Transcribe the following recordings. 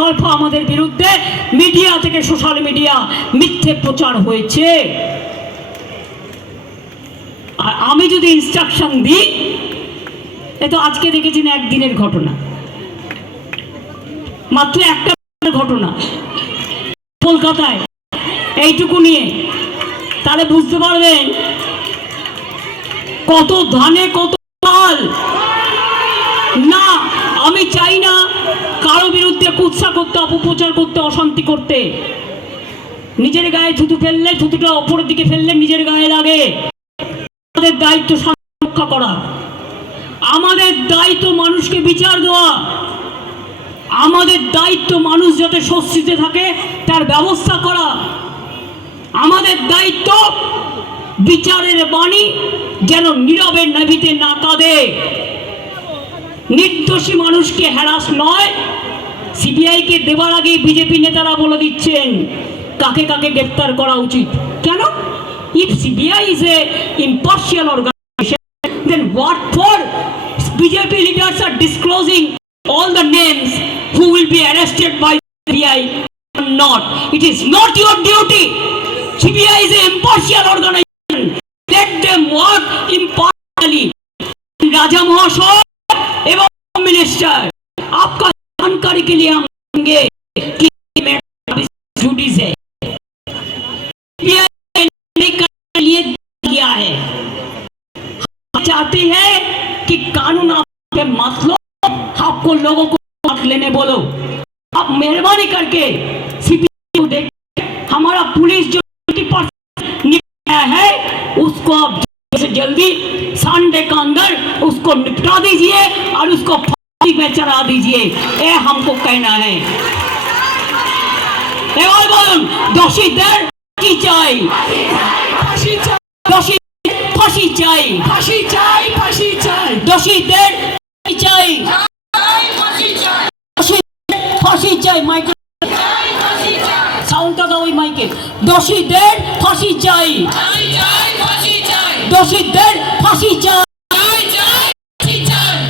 তরফা আমাদের বিরুদ্ধে মিডিয়া থেকে সোশ্যাল মিডিয়া মিথ্যে প্রচার হয়েছে। আর আমি যদি ইনস্ট্রাকশন দিই, এ তো আজকে দেখেছেন একদিনের ঘটনা, মাত্র একটা ঘটনা কলকাতায়, এইটুকু নিয়ে, তাহলে বুঝতে পারবেন কত ধানে কত চাল। না, আমি চাই না কারো বিরুদ্ধে কুৎসা করতে, অপপ্রচার করতে, অশান্তি করতে। নিজের গায়ে থুতু ফেললে, থুতুটা ওপরের দিকে ফেললে নিজের গায়ে লাগে। আমাদের দায়িত্ব রক্ষা করা, আমাদের দায়িত্ব মানুষকে বিচার দেওয়া, আমাদের দায়িত্ব মানুষ যাতে স্বস্তিতে থাকে তার ব্যবস্থা করা, আমাদের দায়িত্ব বিচারের বাণী যেন নীরবের নাভিতে না কাঁদে। নির্দোষী মানুষকে হ্যারাস নয়, সিবিআইকে দেওয়ার আগে বিজেপি নেতারা বলে দিচ্ছেন কাকে কাকে গ্রেফতার করা উচিত। কেন? If CBI is a impartial organization, then what for BJP leaders are disclosing all the names who will be arrested by CBI or not? It is not your duty. CBI is an impartial organization. Let them work impartially. राजा महाशय एवं minister, आपका जानकारी के लिए हम देंगे कि duties है, लिए दिया है। चाहते हैं कि कानून आपके मत लो, आपको लोगों को मत लेने बोलो। आप मेहरबानी करके सीबीआई को देख, हमारा पुलिस जो निपटाया है उसको आप जल्दी संडे के अंदर उसको निपटा दीजिए और उसको फांसी में चढ़ा दीजिए, ये हमको कहना है। এবার বলুন, দোষীদের কি চাই? দোষী ফাঁসি চাই, ফাঁসি চাই, ফাঁসি চাই। দোষীদের কি চাই? ফাঁসি চাই। মাইকে সাউন্ডটা দাও, ওই মাইকে। দোষীদের ফাঁসি চাই, দোষীদের ফাঁসি চাই।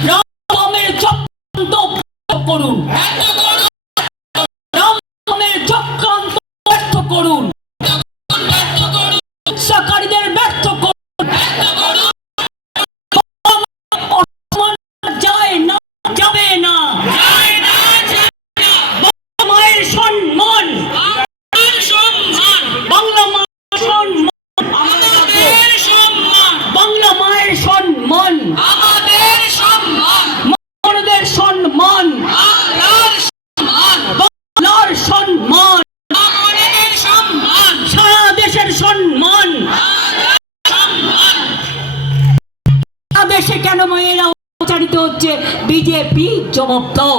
রামের চক্রান্ত করুন, রামের চক্রান্ত ব্যর্থ করুন, সরকারীদের ব্যর্থ করুন। যায় না, যাবে না। মায়ের সম্মান, বাংলা মায়ের সম্মান, বাংলা মায়ের সম্মান, আমাদের সম্মান, মানুষদের সম্মান, বাংলার সম্মান, সারা দেশের সম্মান। দেশে কেন মেয়েরা প্রচারিত হচ্ছে? বিজেপি জবাব দাও।